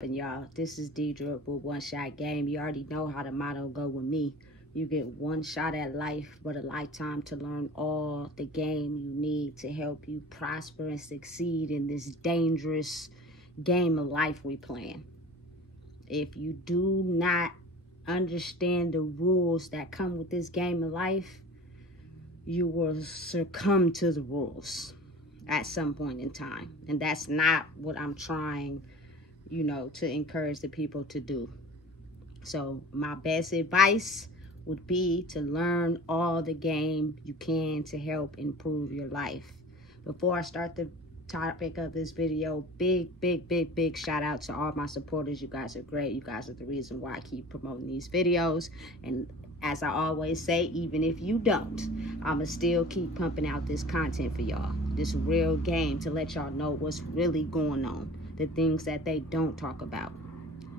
And y'all, this is Deidre with One Shot Game. You already know how the motto go with me. You get one shot at life, but a lifetime to learn all the game you need to help you prosper and succeed in this dangerous game of life we playing. If you do not understand the rules that come with this game of life, you will succumb to the rules at some point in time. And that's not what I'm trying to encourage the people to do. So my best advice would be to learn all the game you can to help improve your life. Before I start the topic of this video, big shout out to all my supporters. You guys are great. You guys are the reason why I keep promoting these videos. And as I always say, even if you don't, I'ma still keep pumping out this content for y'all, this real game, to let y'all know what's really going on, the things that they don't talk about.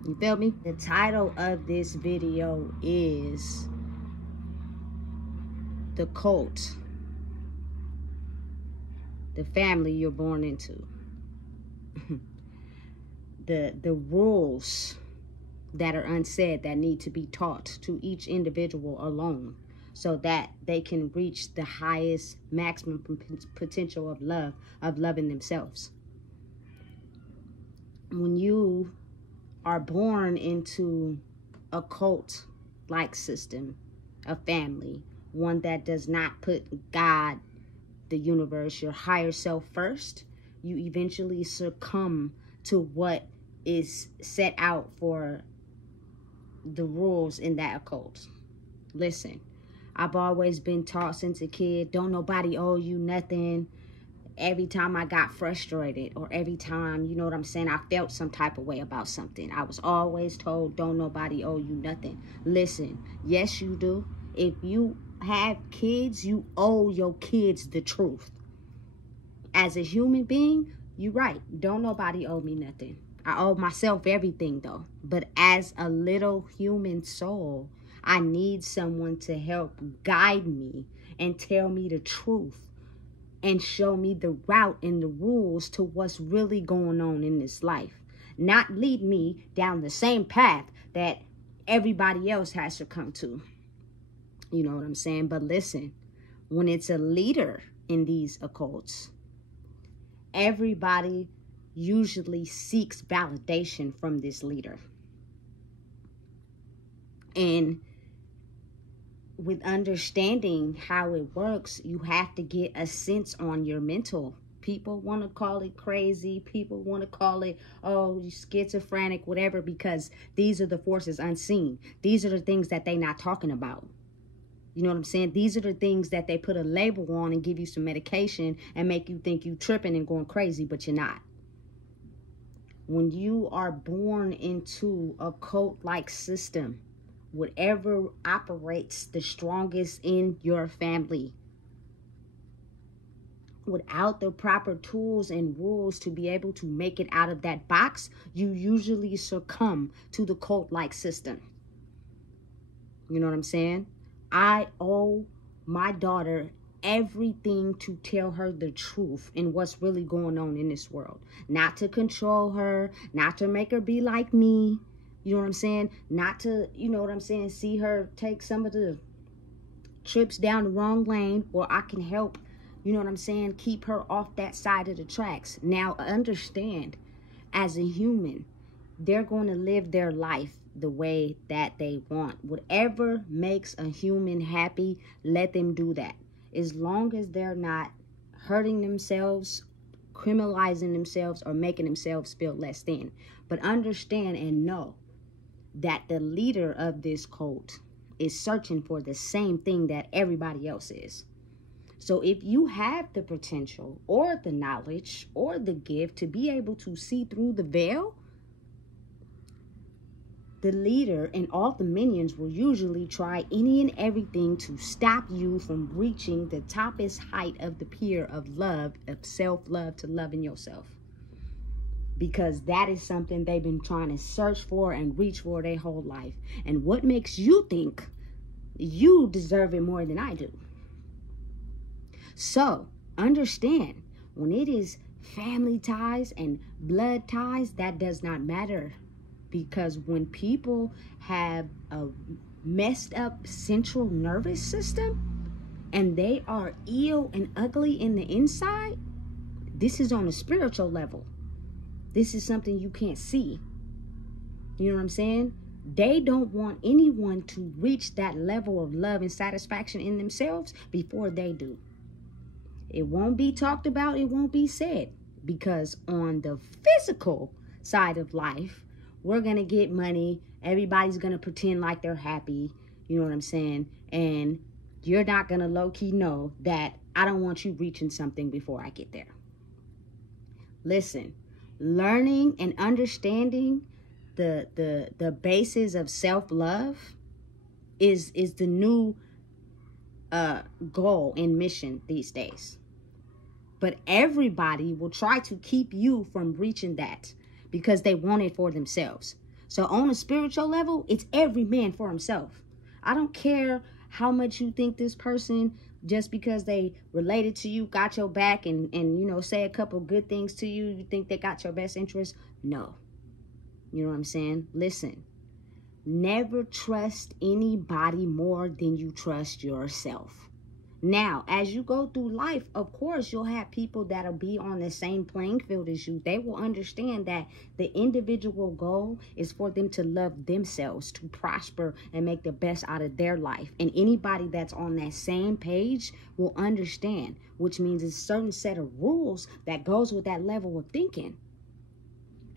You feel me? The title of this video is The Cult, the family you're born into. the rules that are unsaid that need to be taught to each individual alone, so that they can reach the highest maximum potential of love, of loving themselves. When you are born into a cult-like system, a family, one that does not put God, the universe, your higher self first, you eventually succumb to what is set out for the rules in that occult. Listen, I've always been taught since a kid, don't nobody owe you nothing. Every time I got frustrated, or every time, I felt some type of way about something, I was always told, don't nobody owe you nothing. Listen, yes you do. If you have kids, you owe your kids the truth. As a human being, you're right. Don't nobody owe me nothing. I owe myself everything though. But as a little human soul, I need someone to help guide me and tell me the truth and show me the route and the rules to what's really going on in this life. Not lead me down the same path that everybody else has to come to. You know what I'm saying? But listen, when it's a leader in these occults, everybody usually seeks validation from this leader. And with understanding how it works, you have to get a sense on your mental. People want to call it crazy. People want to call it, oh, schizophrenic, whatever, because these are the forces unseen. These are the things that they're not talking about. You know what I'm saying? These are the things that they put a label on and give you some medication and make you think you tripping and going crazy, but you're not. When you are born into a cult-like system, whatever operates the strongest in your family, without the proper tools and rules to be able to make it out of that box, you usually succumb to the cult-like system. You know what I'm saying? I owe my daughter everything to tell her the truth and what's really going on in this world. Not to control her, not to make her be like me. You know what I'm saying? Not to, see her take some of the trips down the wrong lane, or I can help, keep her off that side of the tracks. Now, understand, as a human, they're going to live their life the way that they want. Whatever makes a human happy, let them do that. As long as they're not hurting themselves, criminalizing themselves, or making themselves feel less than. But understand and know that the leader of this cult is searching for the same thing that everybody else is. So if you have the potential or the knowledge or the gift to be able to see through the veil, the leader and all the minions will usually try any and everything to stop you from reaching the toppest height of the pier of love, of self-love, to loving yourself. Because that is something they've been trying to search for and reach for their whole life. And what makes you think you deserve it more than I do? So, understand, when it is family ties and blood ties, that does not matter. Because when people have a messed up central nervous system and they are ill and ugly in the inside, this is on a spiritual level. This is something you can't see. You know what I'm saying? They don't want anyone to reach that level of love and satisfaction in themselves before they do. It won't be talked about. It won't be said. Because on the physical side of life, we're going to get money. Everybody's going to pretend like they're happy. You know what I'm saying? And you're not going to low-key know that I don't want you reaching something before I get there. Listen, learning and understanding the basis of self-love is the new goal and mission these days. But everybody will try to keep you from reaching that because they want it for themselves. So on a spiritual level, it's every man for himself. I don't care how much you think this person, just because they related to you, got your back and you know, say a couple good things to you, you think they got your best interest. No. You know what I'm saying? Listen, never trust anybody more than you trust yourself. Now, as you go through life, of course, you'll have people that'll be on the same playing field as you. They will understand that the individual goal is for them to love themselves, to prosper and make the best out of their life. And anybody that's on that same page will understand, which means it's a certain set of rules that goes with that level of thinking.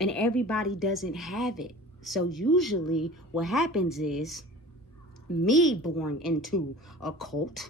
And everybody doesn't have it. So usually what happens is me born into a cult.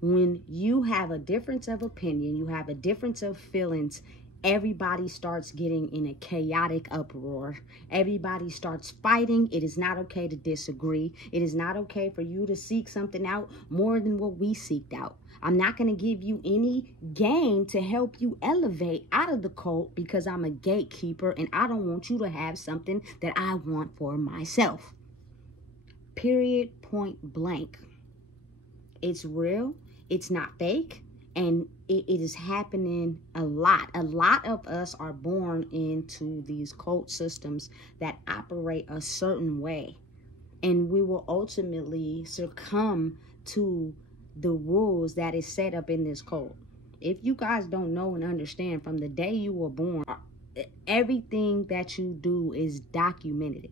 When you have a difference of opinion, you have a difference of feelings, everybody starts getting in a chaotic uproar. Everybody starts fighting. It is not okay to disagree. It is not okay for you to seek something out more than what we seeked out. I'm not going to give you any game to help you elevate out of the cult because I'm a gatekeeper and I don't want you to have something that I want for myself. Period, point blank. It's real. It's not fake, and it is happening a lot. A lot of us are born into these cult systems that operate a certain way, and we will ultimately succumb to the rules that is set up in this cult. If you guys don't know and understand, from the day you were born, everything that you do is documented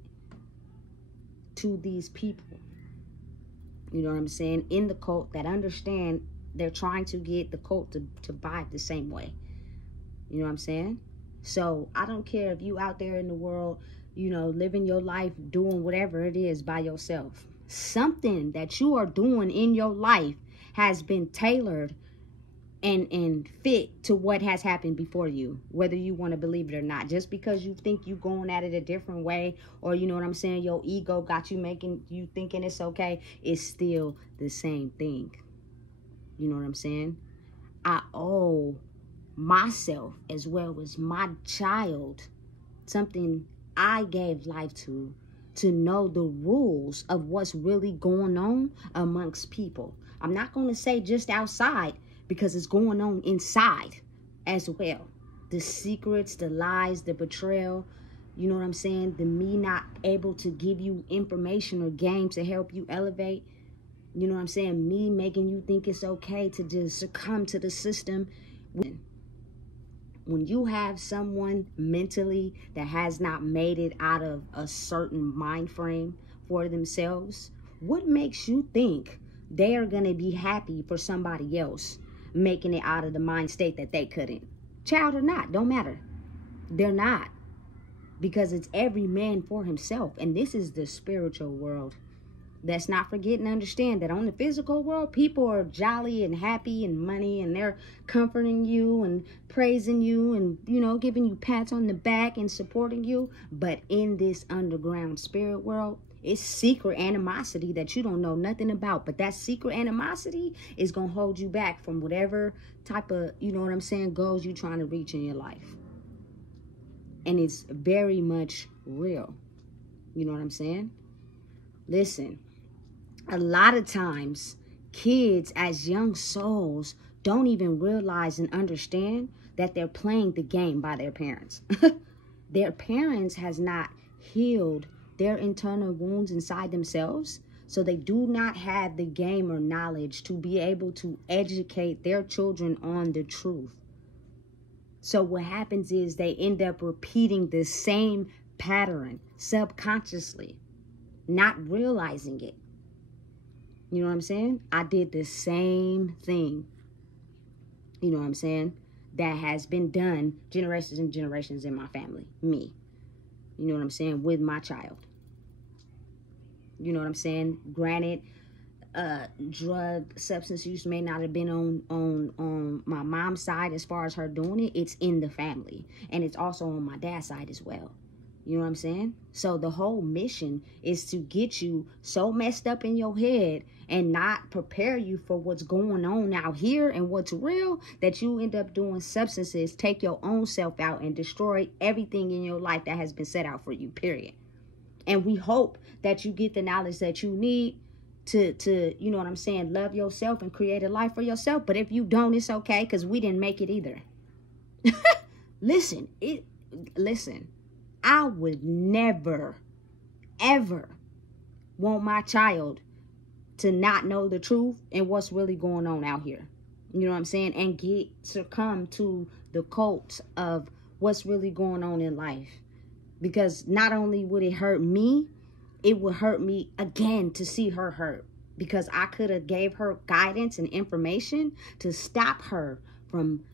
to these people. You know what I'm saying? In the cult that understand they're trying to get the cult to buy the same way. You know what I'm saying? So I don't care if you out there in the world, you know, living your life, doing whatever it is by yourself. Something that you are doing in your life has been tailored and fit to what has happened before you, whether you want to believe it or not. Just because you think you going at it a different way, or you know what I'm saying, your ego got you making you thinking it's okay, it's still the same thing. You know what I'm saying? I owe myself as well as my child something I gave life to know the rules of what's really going on amongst people. I'm not going to say just outside, because it's going on inside as well. The secrets, the lies, the betrayal, you know what I'm saying? The me not able to give you information or game to help you elevate. You know what I'm saying? Me making you think it's okay to just succumb to the system. When you have someone mentally that has not made it out of a certain mind frame for themselves, what makes you think they are going to be happy for somebody else making it out of the mind state that they couldn't? Child or not, don't matter. They're not. Because it's every man for himself. And this is the spiritual world. Let's not forget and understand that on the physical world, people are jolly and happy and money, and they're comforting you and praising you and, you know, giving you pats on the back and supporting you. But in this underground spirit world, it's secret animosity that you don't know nothing about. But that secret animosity is going to hold you back from whatever type of, you know what I'm saying, goals you're trying to reach in your life. And it's very much real. You know what I'm saying? Listen, a lot of times, kids as young souls don't even realize and understand that they're playing the game by their parents. Their parents has not healed their internal wounds inside themselves, so they do not have the game or knowledge to be able to educate their children on the truth. So what happens is they end up repeating the same pattern subconsciously, not realizing it. You know what I'm saying? I did the same thing. You know what I'm saying? That has been done generations and generations in my family. Me. You know what I'm saying? With my child. You know what I'm saying? Granted, drug substance use may not have been on my mom's side as far as her doing it. It's in the family. And it's also on my dad's side as well. You know what I'm saying? So the whole mission is to get you so messed up in your head and not prepare you for what's going on out here and what's real, that you end up doing substances, take your own self out, and destroy everything in your life that has been set out for you, period. And we hope that you get the knowledge that you need to you know what I'm saying, love yourself and create a life for yourself. But if you don't, it's okay, because we didn't make it either. Listen, I would never, ever want my child to not know the truth and what's really going on out here. You know what I'm saying? And succumb to the cult of what's really going on in life. Because not only would it hurt me, it would hurt me again to see her hurt. Because I could have gave her guidance and information to stop her from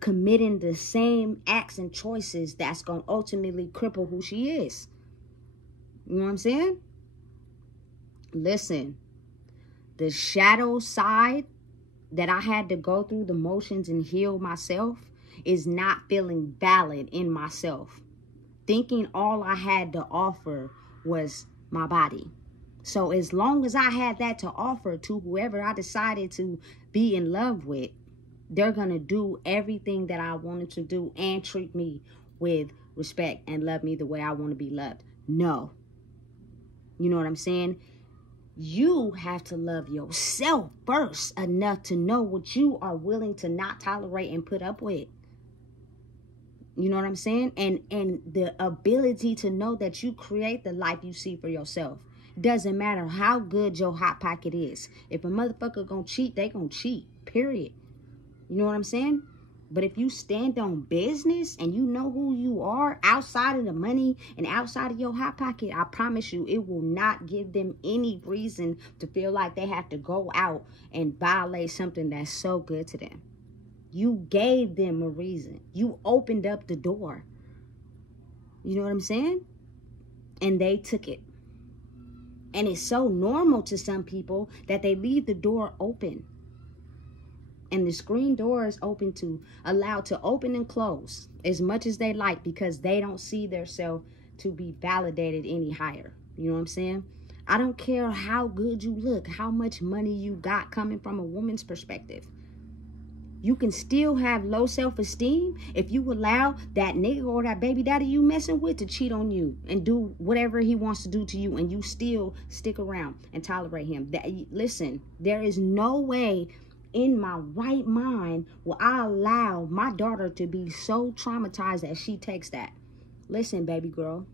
committing the same acts and choices that's going to ultimately cripple who she is. You know what I'm saying? Listen, the shadow side that I had to go through the motions and heal myself is not feeling valid in myself. Thinking all I had to offer was my body. So as long as I had that to offer to whoever I decided to be in love with, they're going to do everything that I wanted to do and treat me with respect and love me the way I want to be loved. No. You know what I'm saying? You have to love yourself first enough to know what you are willing to not tolerate and put up with. You know what I'm saying? And the ability to know that you create the life you see for yourself. Doesn't matter how good your hot pocket is. If a motherfucker gonna cheat, they gonna cheat. Period. You know what I'm saying? But if you stand on business and you know who you are outside of the money and outside of your hot pocket, I promise you it will not give them any reason to feel like they have to go out and violate something that's so good to them. You gave them a reason. You opened up the door. You know what I'm saying? And they took it. And it's so normal to some people that they leave the door open. And the screen door is allowed to open and close as much as they like, because they don't see themselves to be validated any higher. You know what I'm saying? I don't care how good you look, how much money you got coming from a woman's perspective. You can still have low self-esteem if you allow that nigga or that baby daddy you messing with to cheat on you and do whatever he wants to do to you, and you still stick around and tolerate him. Listen, there is no way in my right mind will I allow my daughter to be so traumatized that she takes that. Listen, baby girl,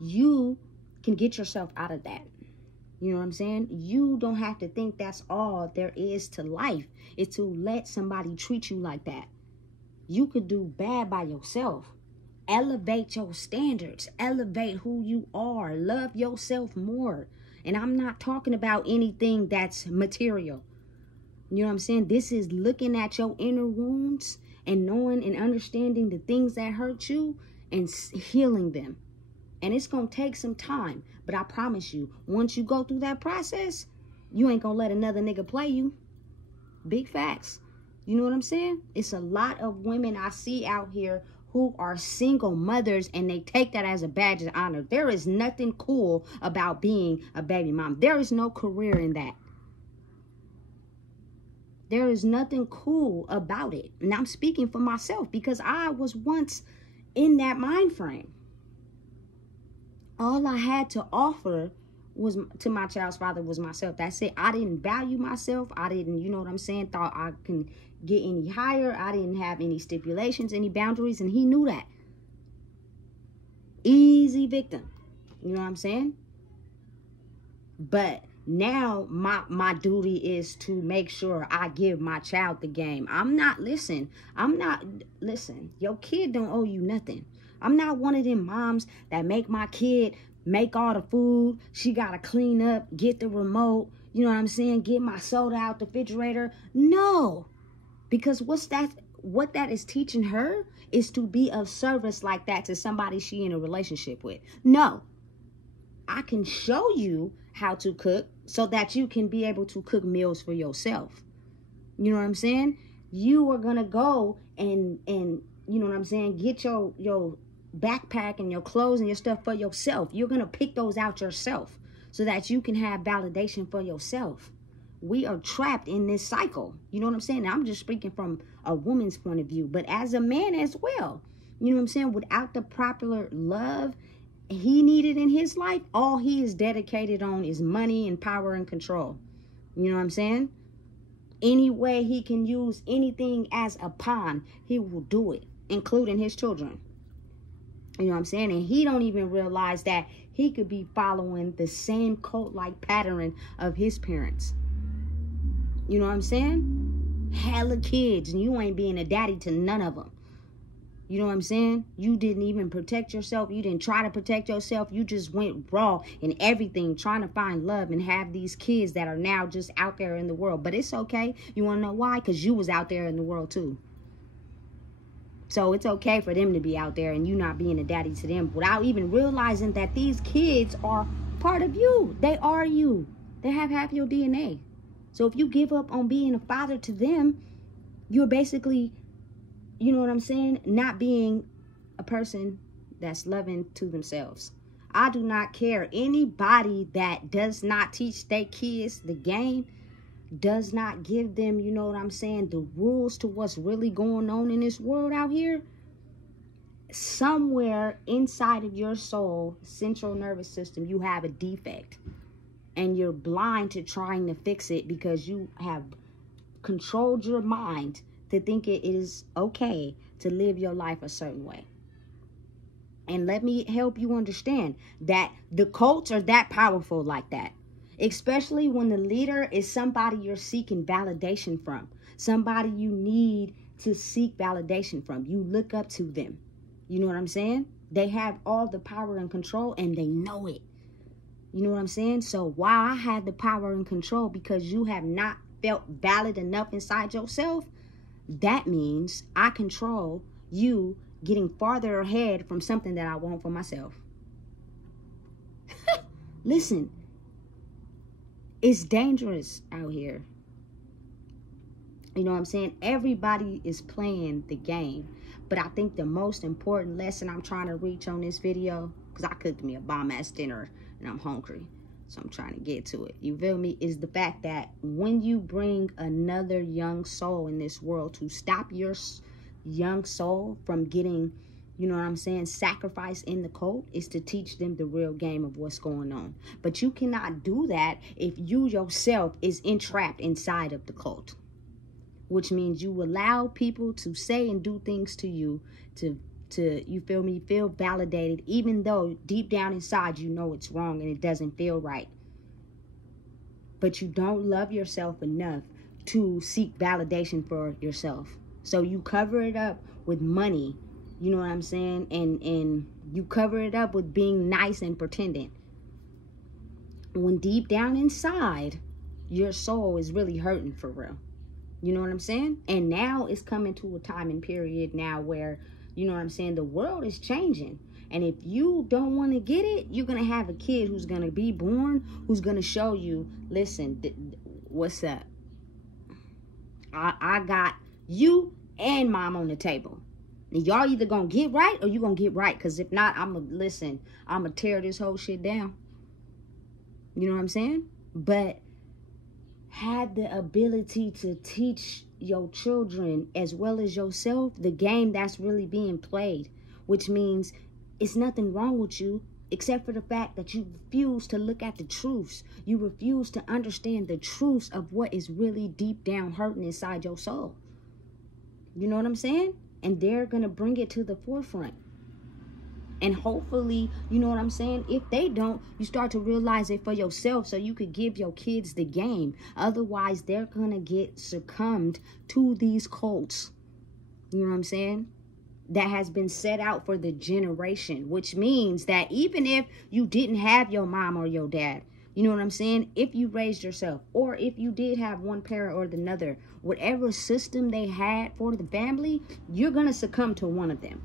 you can get yourself out of that. You know what I'm saying? You don't have to think that's all there is to life, is to let somebody treat you like that. You could do bad by yourself. Elevate your standards. Elevate who you are. Love yourself more. And I'm not talking about anything that's material. You know what I'm saying? This is looking at your inner wounds and knowing and understanding the things that hurt you and healing them. And it's going to take some time. But I promise you, once you go through that process, you ain't going to let another nigga play you. Big facts. You know what I'm saying? It's a lot of women I see out here who are single mothers, and they take that as a badge of honor. There is nothing cool about being a baby mom. There is no career in that. There is nothing cool about it. And I'm speaking for myself because I was once in that mind frame. All I had to offer was to my child's father was myself. That's it. I didn't value myself. I didn't, you know what I'm saying, thought I can get any higher. I didn't have any stipulations, any boundaries, and he knew that. Easy victim. You know what I'm saying? But now my duty is to make sure I give my child the game. I'm not, listen, your kid don't owe you nothing. I'm not one of them moms that make my kid make all the food. She gotta clean up, get the remote, you know what I'm saying, get my soda out the refrigerator. No. Because what that is teaching her is to be of service like that to somebody she in a relationship with. No. I can show you how to cook so that you can be able to cook meals for yourself. You know what I'm saying? You are going to go and you know what I'm saying, get your backpack and your clothes and your stuff for yourself. You're going to pick those out yourself so that you can have validation for yourself. We are trapped in this cycle. You know what I'm saying? Now, I'm just speaking from a woman's point of view, but as a man as well. You know what I'm saying? Without the proper love he needed in his life, all he is dedicated on is money and power and control. You know what I'm saying? Any way he can use anything as a pawn, he will do it, including his children. You know what I'm saying? And he don't even realize that he could be following the same cult-like pattern of his parents. You know what I'm saying? Hella kids, and you ain't being a daddy to none of them. You know what I'm saying? You didn't even protect yourself. You didn't try to protect yourself. You just went raw in everything, trying to find love and have these kids that are now just out there in the world. But it's okay. You want to know why? Because you was out there in the world too. So it's okay for them to be out there and you not being a daddy to them without even realizing that these kids are part of you. They are you. They have half your DNA. So if you give up on being a father to them, you're basically, you know what I'm saying, not being a person that's loving to themselves. I do not care. Anybody that does not teach their kids the game, does not give them, you know what I'm saying, the rules to what's really going on in this world out here, somewhere inside of your soul, central nervous system, you have a defect. And you're blind to trying to fix it because you have controlled your mind to think it is okay to live your life a certain way. And let me help you understand that the cults are that powerful like that. Especially when the leader is somebody you're seeking validation from. Somebody you need to seek validation from. You look up to them. You know what I'm saying? They have all the power and control and they know it. You know what I'm saying? So while I have the power and control because you have not felt valid enough inside yourself, that means I control you getting farther ahead from something that I want for myself. Listen, it's dangerous out here. You know what I'm saying? Everybody is playing the game. But I think the most important lesson I'm trying to reach on this video, because I cooked me a bomb-ass dinner and I'm hungry, so I'm trying to get to it. You feel me? Is the fact that when you bring another young soul in this world to stop your young soul from getting, you know what I'm saying, sacrifice in the cult, is to teach them the real game of what's going on. But you cannot do that if you yourself is entrapped inside of the cult. Which means you allow people to say and do things to you to you feel me, feel validated, even though deep down inside you know it's wrong and it doesn't feel right. But you don't love yourself enough to seek validation for yourself. So you cover it up with money, you know what I'm saying? And you cover it up with being nice and pretending. When deep down inside, your soul is really hurting for real. You know what I'm saying? And now it's coming to a time and period now where, you know what I'm saying, the world is changing. And if you don't want to get it, you're going to have a kid who's going to be born, who's going to show you, listen, what's up? I got you and mom on the table. And y'all either going to get right or you going to get right. Because if not, I'm going to tear this whole shit down. You know what I'm saying? But have the ability to teach your children as well as yourself the game that's really being played, which means it's nothing wrong with you except for the fact that you refuse to look at the truths. You refuse to understand the truths of what is really deep down hurting inside your soul. You know what I'm saying? And they're going to bring it to the forefront. And hopefully, you know what I'm saying? If they don't, you start to realize it for yourself so you could give your kids the game. Otherwise, they're going to get succumbed to these cults. You know what I'm saying? That has been set out for the generation, which means that even if you didn't have your mom or your dad, you know what I'm saying? If you raised yourself, or if you did have one parent or another, whatever system they had for the family, you're going to succumb to one of them.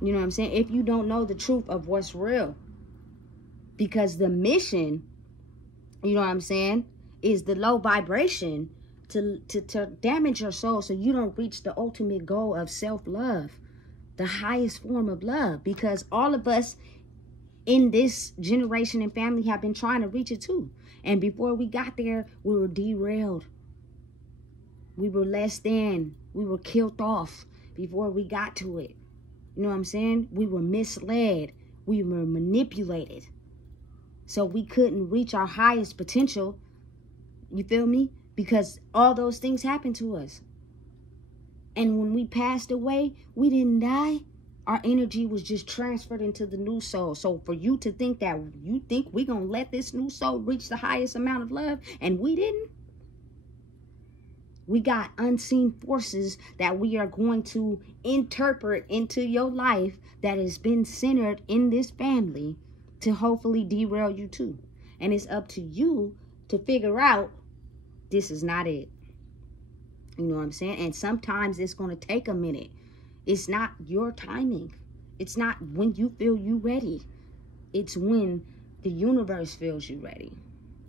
You know what I'm saying? If you don't know the truth of what's real. Because the mission, you know what I'm saying, is the low vibration to damage your soul so you don't reach the ultimate goal of self-love, the highest form of love. Because all of us in this generation and family have been trying to reach it too. And before we got there, we were derailed. We were less than. We were killed off before we got to it. You know what I'm saying? We were misled. We were manipulated. So we couldn't reach our highest potential. You feel me? Because all those things happened to us. And when we passed away, we didn't die. Our energy was just transferred into the new soul. So for you to think that you think we're going to let this new soul reach the highest amount of love, and we didn't. We got unseen forces that we are going to interpret into your life that has been centered in this family to hopefully derail you too. And it's up to you to figure out this is not it. You know what I'm saying? And sometimes it's going to take a minute. It's not your timing. It's not when you feel you ready. It's when the universe feels you ready.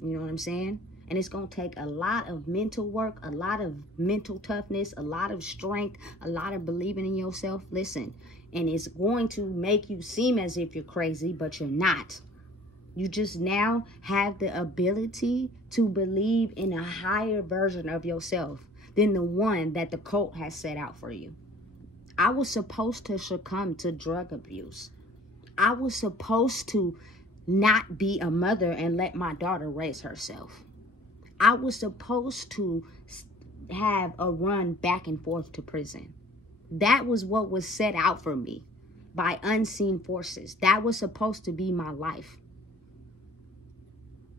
You know what I'm saying? And it's going to take a lot of mental work, a lot of mental toughness, a lot of strength, a lot of believing in yourself. Listen, and it's going to make you seem as if you're crazy, but you're not. You just now have the ability to believe in a higher version of yourself than the one that the cult has set out for you. I was supposed to succumb to drug abuse. I was supposed to not be a mother and let my daughter raise herself. I was supposed to have a run back and forth to prison. That was what was set out for me by unseen forces. That was supposed to be my life.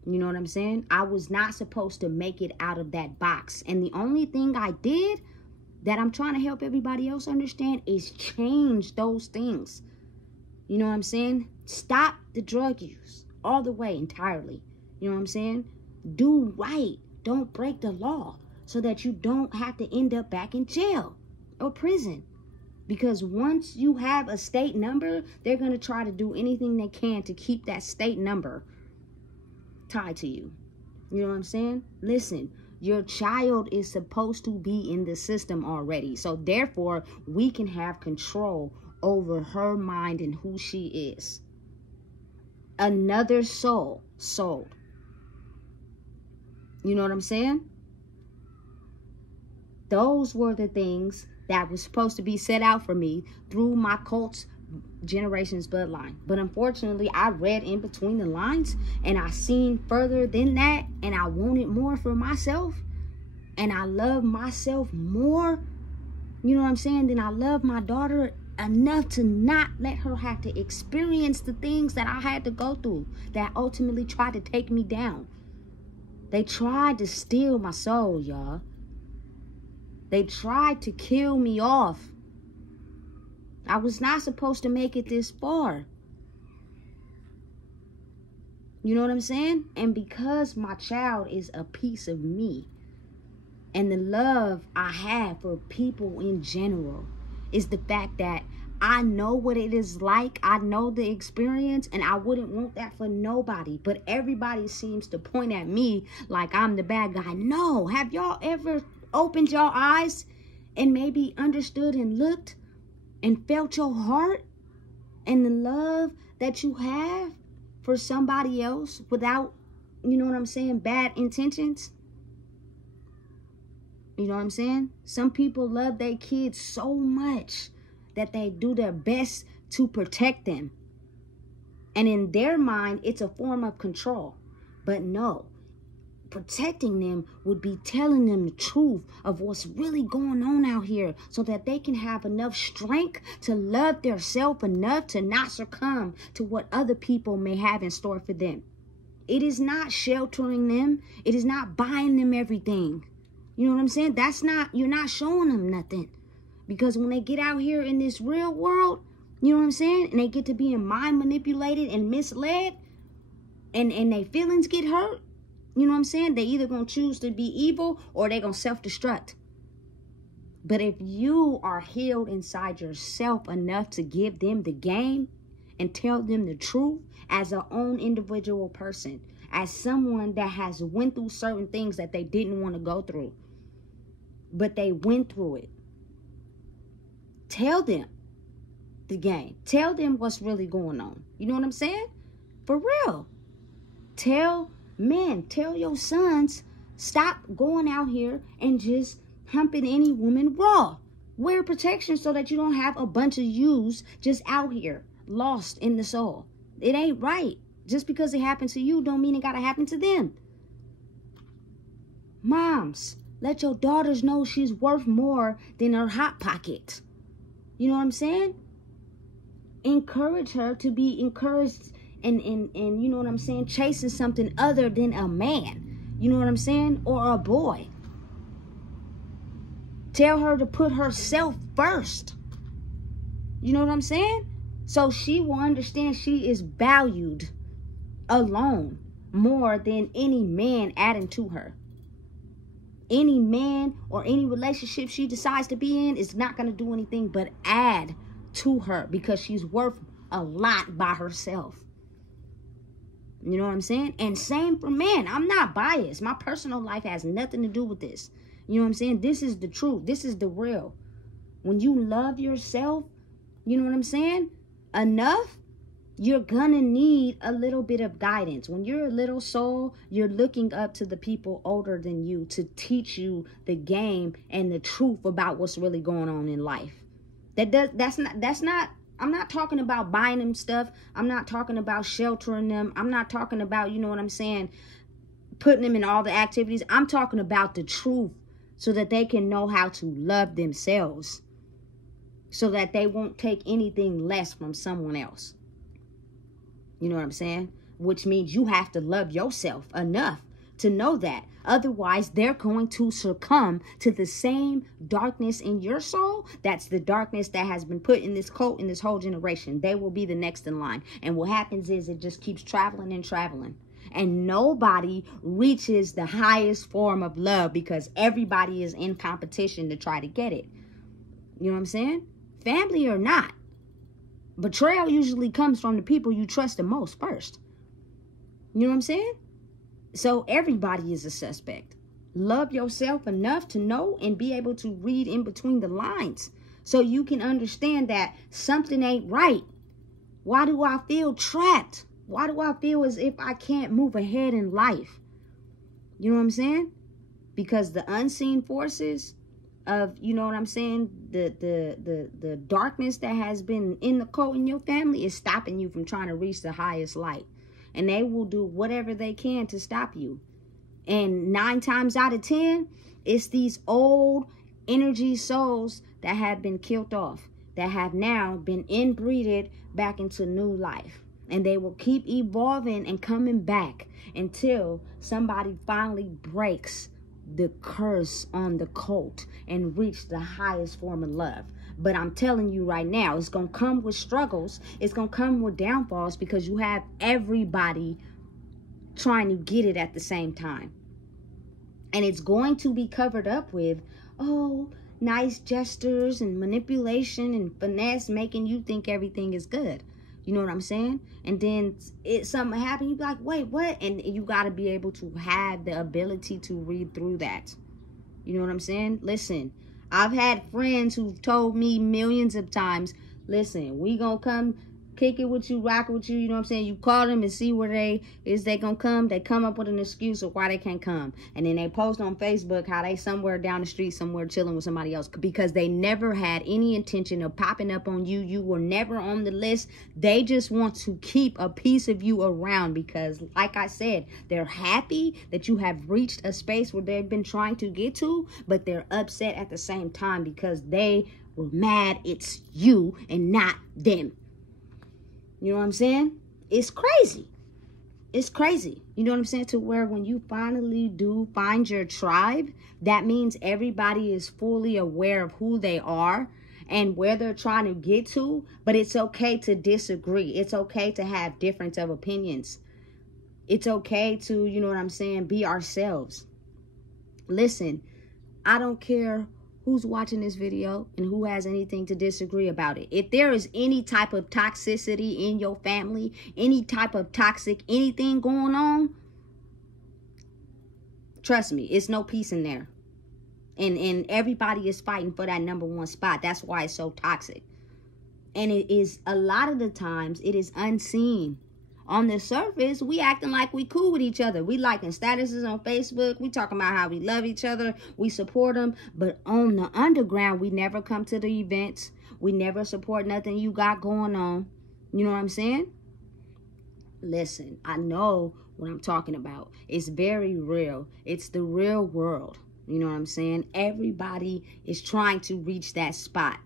You know what I'm saying? I was not supposed to make it out of that box. And the only thing I did that I'm trying to help everybody else understand is change those things. You know what I'm saying? Stop the drug use all the way entirely. You know what I'm saying? Do right. Don't break the law so that you don't have to end up back in jail or prison. Because once you have a state number, they're going to try to do anything they can to keep that state number tied to you. You know what I'm saying? Listen, your child is supposed to be in the system already. So therefore, we can have control over her mind and who she is. Another soul sold. You know what I'm saying? Those were the things that was supposed to be set out for me through my cult's generation's bloodline. But unfortunately, I read in between the lines and I seen further than that, and I wanted more for myself, and I love myself more, you know what I'm saying, than I love my daughter enough to not let her have to experience the things that I had to go through that ultimately tried to take me down. They tried to steal my soul, y'all. They tried to kill me off. I was not supposed to make it this far. You know what I'm saying? And because my child is a piece of me, and the love I have for people in general is the fact that I know what it is like. I know the experience, and I wouldn't want that for nobody. But everybody seems to point at me like I'm the bad guy. No, have y'all ever opened your eyes and maybe understood and looked and felt your heart and the love that you have for somebody else without, you know what I'm saying, bad intentions? You know what I'm saying? Some people love their kids so much that they do their best to protect them. And in their mind, it's a form of control. But no, protecting them would be telling them the truth of what's really going on out here, so that they can have enough strength to love themselves enough to not succumb to what other people may have in store for them. It is not sheltering them. It is not buying them everything. You know what I'm saying? You're not showing them nothing. Because when they get out here in this real world, you know what I'm saying? And they get to being mind manipulated and misled, and their feelings get hurt. You know what I'm saying? They either going to choose to be evil or they're going to self-destruct. But if you are healed inside yourself enough to give them the game and tell them the truth as a own individual person, as someone that has went through certain things that they didn't want to go through, but they went through it. Tell them the game. Tell them what's really going on. You know what I'm saying? For real. Tell your sons, stop going out here and just humping any woman raw. Wear protection so that you don't have a bunch of yous just out here lost in the soul. It ain't right. Just because it happened to you don't mean it gotta happen to them. Moms, let your daughters know she's worth more than her hot pocket. You know what I'm saying? Encourage her to be encouraged and you know what I'm saying, chasing something other than a man. You know what I'm saying? Or a boy. Tell her to put herself first. You know what I'm saying? So she will understand she is valued alone more than any man adding to her. Any man or any relationship she decides to be in is not going to do anything but add to her, because she's worth a lot by herself. You know what I'm saying? And same for men. I'm not biased. My personal life has nothing to do with this. You know what I'm saying? This is the truth. This is the real. When you love yourself, you know what I'm saying, enough, you're gonna need a little bit of guidance. When you're a little soul, you're looking up to the people older than you to teach you the game and the truth about what's really going on in life. That's not I'm not talking about buying them stuff. I'm not talking about sheltering them. I'm not talking about, you know what I'm saying, putting them in all the activities. I'm talking about the truth, so that they can know how to love themselves, so that they won't take anything less from someone else. You know what I'm saying? Which means you have to love yourself enough to know that. Otherwise, they're going to succumb to the same darkness in your soul. That's the darkness that has been put in this cult in this whole generation. They will be the next in line. And what happens is it just keeps traveling and traveling. And nobody reaches the highest form of love, because everybody is in competition to try to get it. You know what I'm saying? Family or not, betrayal usually comes from the people you trust the most first. You know what I'm saying? So everybody is a suspect. Love yourself enough to know and be able to read in between the lines, so you can understand that something ain't right. Why do I feel trapped? Why do I feel as if I can't move ahead in life? You know what I'm saying? Because the unseen forces of, you know what I'm saying, the darkness that has been in the cult in your family is stopping you from trying to reach the highest light. And they will do whatever they can to stop you. And 9 times out of 10, it's these old energy souls that have been killed off, that have now been inbreeded back into new life. And they will keep evolving and coming back until somebody finally breaks the curse on the cult and reach the highest form of love. But I'm telling you right now, it's going to come with struggles. It's going to come with downfalls, because you have everybody trying to get it at the same time. And it's going to be covered up with, oh, nice gestures and manipulation and finesse, making you think everything is good. You know what I'm saying? And then something happens, you be like, wait, what? And you got to be able to have the ability to read through that. You know what I'm saying? Listen, I've had friends who've told me millions of times, listen, we gonna come kick it with you, rock with you, you know what I'm saying? You call them and see where they gonna come. They come up with an excuse of why they can't come. And then they post on Facebook how they somewhere down the street, somewhere chilling with somebody else, because they never had any intention of popping up on you. You were never on the list. They just want to keep a piece of you around because, like I said, they're happy that you have reached a space where they've been trying to get to, but they're upset at the same time because they were mad it's you and not them. You know what I'm saying? It's crazy. It's crazy. You know what I'm saying? To where when you finally do find your tribe, that means everybody is fully aware of who they are and where they're trying to get to. But it's okay to disagree. It's okay to have difference of opinions. It's okay to, you know what I'm saying, be ourselves. Listen, I don't care who's watching this video and who has anything to disagree about it. If there is any type of toxicity in your family, any type of toxic anything going on, trust me, it's no peace in there. And everybody is fighting for that number one spot. That's why it's so toxic. And it is, a lot of the times, it is unseen. On the surface, we acting like we cool with each other. We liking statuses on Facebook. We talking about how we love each other. We support them. But on the underground, we never come to the events. We never support nothing you got going on. You know what I'm saying? Listen, I know what I'm talking about. It's very real. It's the real world. You know what I'm saying? Everybody is trying to reach that spot.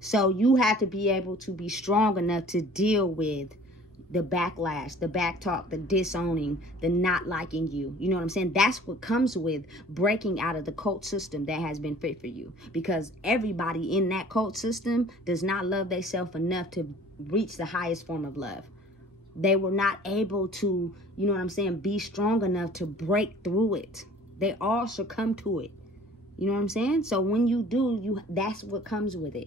So you have to be able to be strong enough to deal with the backlash, the back talk, the disowning, the not liking you. You know what I'm saying? That's what comes with breaking out of the cult system that has been fit for you. Because everybody in that cult system does not love themselves enough to reach the highest form of love. They were not able to, you know what I'm saying, be strong enough to break through it. They all succumb to it. You know what I'm saying? So when you do, that's what comes with it.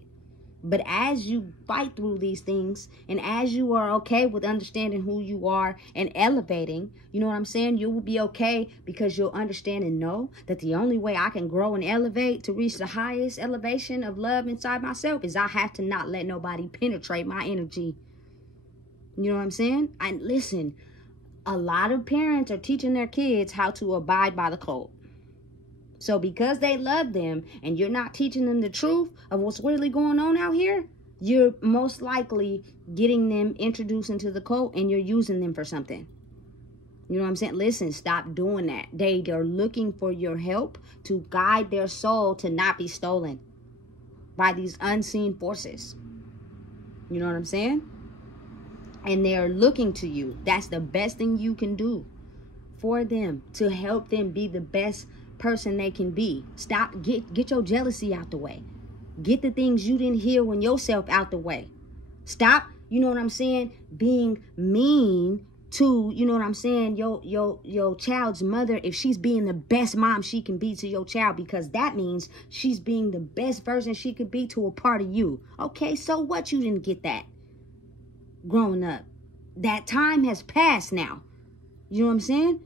But as you fight through these things and as you are okay with understanding who you are and elevating, you know what I'm saying? You will be okay because you'll understand and know that the only way I can grow and elevate to reach the highest elevation of love inside myself is I have to not let nobody penetrate my energy. You know what I'm saying? And listen, a lot of parents are teaching their kids how to abide by the code. So because they love them and you're not teaching them the truth of what's really going on out here, you're most likely getting them introduced into the cult and you're using them for something. You know what I'm saying? Listen, stop doing that. They are looking for your help to guide their soul to not be stolen by these unseen forces. You know what I'm saying? And they're looking to you. That's the best thing you can do for them, to help them be the best person they can be. Stop, get your jealousy out the way. Get the things you didn't heal in yourself out the way. Stop, you know what I'm saying, being mean to, you know what I'm saying, your child's mother if she's being the best mom she can be to your child, because that means she's being the best version she could be to a part of you. Okay, so what? You didn't get that growing up. That time has passed now. You know what I'm saying?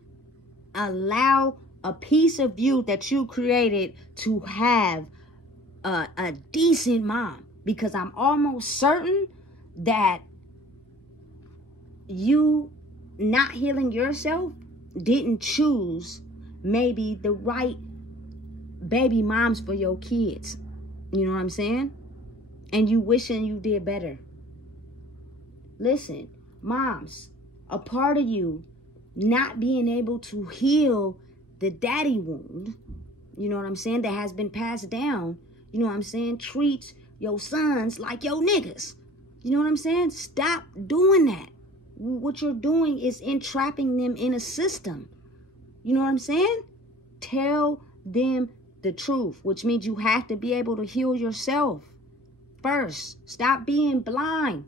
Allow a piece of you that you created to have a decent mom, because I'm almost certain that you not healing yourself didn't choose maybe the right baby moms for your kids. You know what I'm saying? And you wishing you did better. Listen, moms, a part of you not being able to heal the daddy wound, you know what I'm saying, that has been passed down, you know what I'm saying, treats your sons like your niggas. You know what I'm saying? Stop doing that. What you're doing is entrapping them in a system. You know what I'm saying? Tell them the truth, which means you have to be able to heal yourself first. Stop being blind.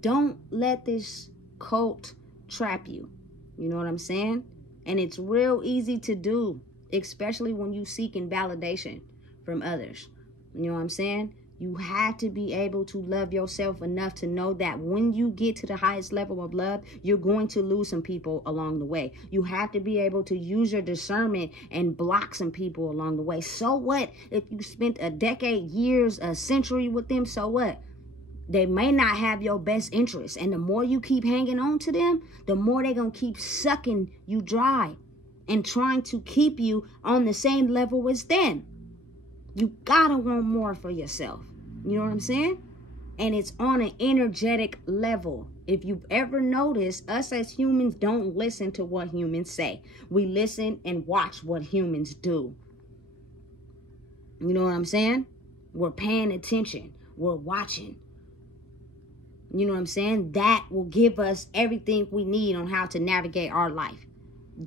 Don't let this cult trap you. You know what I'm saying? And it's real easy to do, especially when you seeking validation from others. You know what I'm saying? You have to be able to love yourself enough to know that when you get to the highest level of love, you're going to lose some people along the way. You have to be able to use your discernment and block some people along the way. So what? If you spent a decade, years, a century with them, so what? They may not have your best interest. And the more you keep hanging on to them, the more they're going to keep sucking you dry and trying to keep you on the same level as them. You gotta want more for yourself. You know what I'm saying? And it's on an energetic level. If you've ever noticed, us as humans don't listen to what humans say. We listen and watch what humans do. You know what I'm saying? We're paying attention. We're watching. You know what I'm saying? That will give us everything we need on how to navigate our life.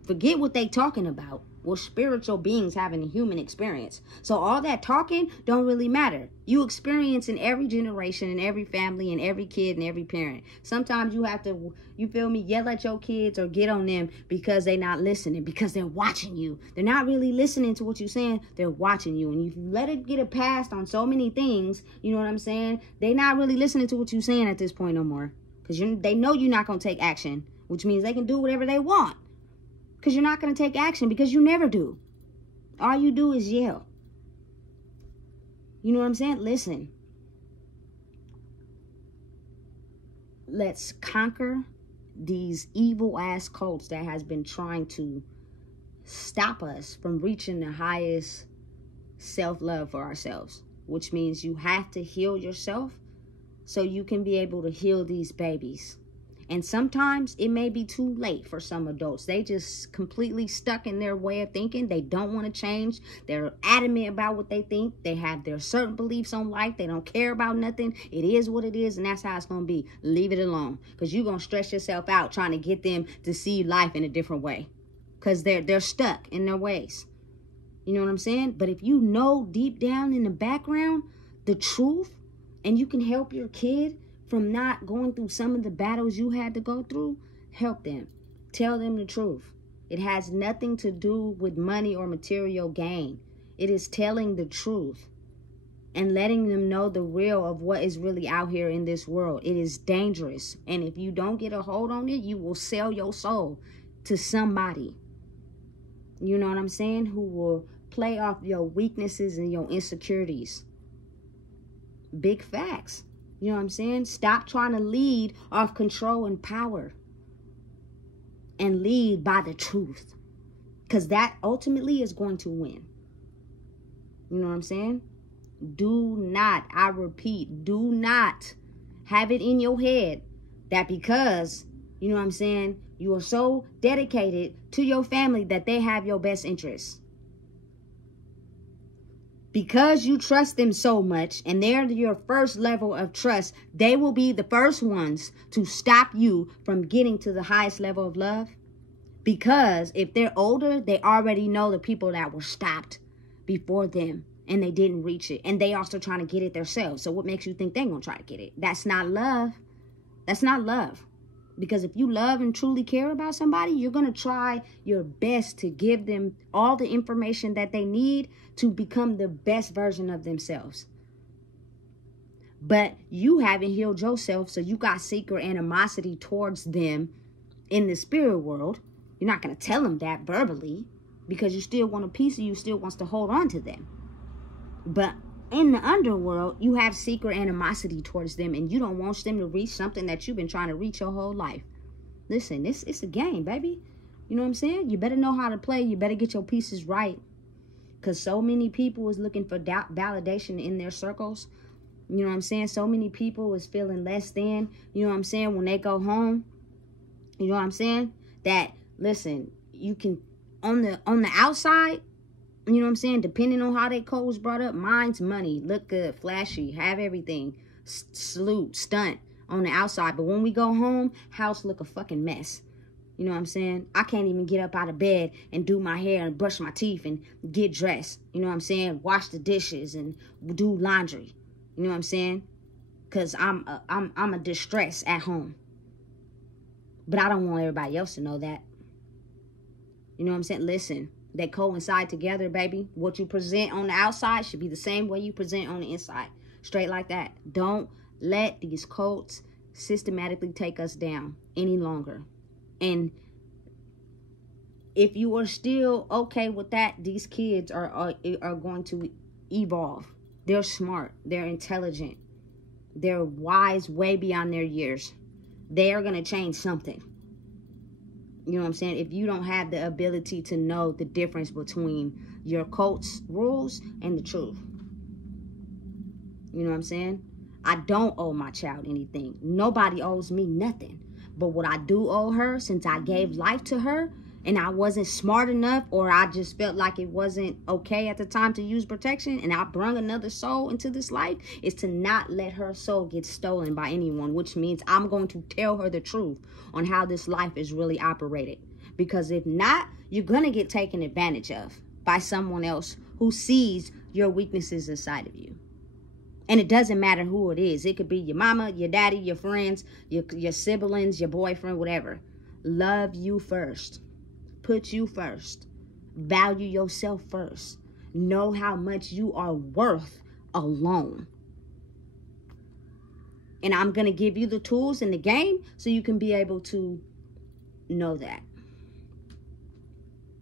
Forget what they talking about. We're spiritual beings having a human experience. So all that talking don't really matter. You experience in every generation, in every family, in every kid, and every parent. Sometimes you have to, you feel me, yell at your kids or get on them because they're not listening, because they're watching you. They're not really listening to what you're saying. They're watching you. And if you let it get a pass on so many things, you know what I'm saying? They're not really listening to what you're saying at this point no more. Because they know you're not going to take action, which means they can do whatever they want. Because you're not going to take action, because you never do. All you do is yell. You know what I'm saying? Listen. Let's conquer these evil ass cults that has been trying to stop us from reaching the highest self-love for ourselves. Which means you have to heal yourself so you can be able to heal these babies. And sometimes it may be too late for some adults. They just completely stuck in their way of thinking. They don't want to change. They're adamant about what they think. They have their certain beliefs on life. They don't care about nothing. It is what it is, and that's how it's going to be. Leave it alone, because you're going to stress yourself out trying to get them to see life in a different way, because they're stuck in their ways. You know what I'm saying? But if you know deep down in the background the truth, and you can help your kid from not going through some of the battles you had to go through, help them. Tell them the truth. It has nothing to do with money or material gain. It is telling the truth and letting them know the real of what is really out here in this world. It is dangerous. And if you don't get a hold on it, you will sell your soul to somebody. You know what I'm saying? Who will play off your weaknesses and your insecurities. Big facts. You know what I'm saying? Stop trying to lead off control and power. And lead by the truth. Because that ultimately is going to win. You know what I'm saying? Do not, I repeat, do not have it in your head that because, you know what I'm saying, you are so dedicated to your family that they have your best interests. Because you trust them so much and they're your first level of trust, they will be the first ones to stop you from getting to the highest level of love. Because if they're older, they already know the people that were stopped before them and they didn't reach it. And they also trying to get it themselves. So what makes you think they're going to try to get it? That's not love. That's not love. Because if you love and truly care about somebody, you're going to try your best to give them all the information that they need to become the best version of themselves. But you haven't healed yourself, so you got secret animosity towards them in the spirit world. You're not going to tell them that verbally because you still want a piece of you, still wants to hold on to them. But in the underworld, you have secret animosity towards them and you don't want them to reach something that you've been trying to reach your whole life. Listen, it's a game, baby. You know what I'm saying? You better know how to play. You better get your pieces right. Because so many people is looking for validation in their circles. You know what I'm saying? So many people is feeling less than, you know what I'm saying, when they go home. You know what I'm saying? That, listen, you can, on the outside, you know what I'm saying, depending on how that code was brought up, mine's money, look good, flashy, have everything, salute, stunt on the outside. But when we go home, house look a fucking mess. You know what I'm saying? I can't even get up out of bed and do my hair and brush my teeth and get dressed. You know what I'm saying? Wash the dishes and do laundry. You know what I'm saying? Because I'm a distress at home. But I don't want everybody else to know that. You know what I'm saying? Listen, they coincide together, baby. What you present on the outside should be the same way you present on the inside. Straight like that. Don't let these cults systematically take us down any longer. And if you are still okay with that, these kids are going to evolve. They're smart. They're intelligent. They're wise way beyond their years. They are going to change something. You know what I'm saying? If you don't have the ability to know the difference between your cult's rules and the truth. You know what I'm saying? I don't owe my child anything. Nobody owes me nothing. But what I do owe her, since I gave life to her, and I wasn't smart enough, or I just felt like it wasn't okay at the time to use protection, and I brung another soul into this life, is to not let her soul get stolen by anyone, which means I'm going to tell her the truth on how this life is really operated. Because if not, you're going to get taken advantage of by someone else who sees your weaknesses inside of you. And it doesn't matter who it is. It could be your mama, your daddy, your friends, your siblings, your boyfriend, whatever. Love you first. Put you first. Value yourself first. Know how much you are worth alone. And I'm going to give you the tools in the game so you can be able to know that.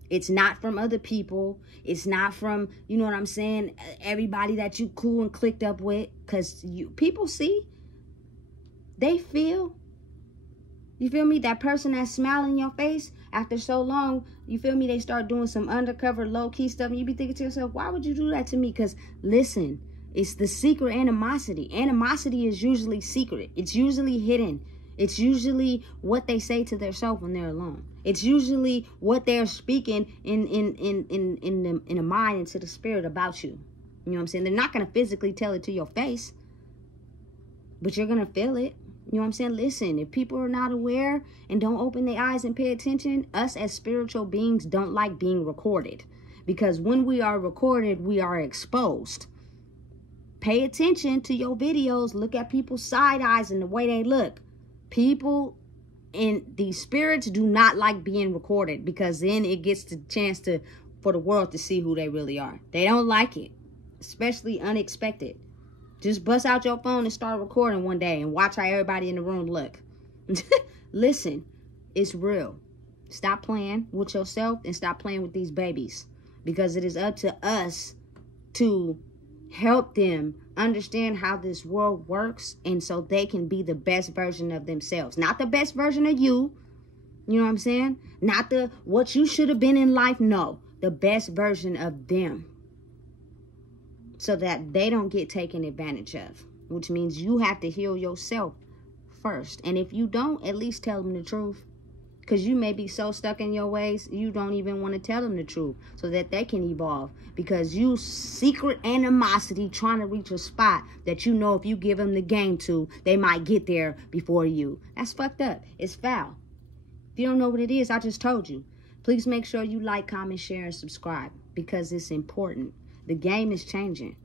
It's not from other people. It's not from, you know what I'm saying, everybody that you cool and clicked up with. Because people see, they feel. You feel me? That person that's smiling in your face after so long, you feel me? They start doing some undercover low-key stuff. And you be thinking to yourself, why would you do that to me? Because listen, it's the secret animosity. Animosity is usually secret. It's usually hidden. It's usually what they say to themselves when they're alone. It's usually what they're speaking in the mind and to the spirit about you. You know what I'm saying? They're not going to physically tell it to your face, but you're going to feel it. You know what I'm saying? Listen, if people are not aware and don't open their eyes and pay attention, us as spiritual beings don't like being recorded. Because when we are recorded, we are exposed. Pay attention to your videos. Look at people's side eyes and the way they look. People and these spirits do not like being recorded, because then it gets the chance for the world to see who they really are. They don't like it, especially unexpected. Just bust out your phone and start recording one day and watch how everybody in the room look. Listen, it's real. Stop playing with yourself and stop playing with these babies, because it is up to us to help them understand how this world works, and so they can be the best version of themselves. Not the best version of you. You know what I'm saying? Not what you should have been in life. No, the best version of them, so that they don't get taken advantage of, which means you have to heal yourself first. And if you don't, at least tell them the truth. Because you may be so stuck in your ways, you don't even want to tell them the truth so that they can evolve. Because you secret animosity trying to reach a spot that you know if you give them the game to, they might get there before you. That's fucked up. It's foul. If you don't know what it is, I just told you. Please make sure you like, comment, share, and subscribe, because it's important. The game is changing.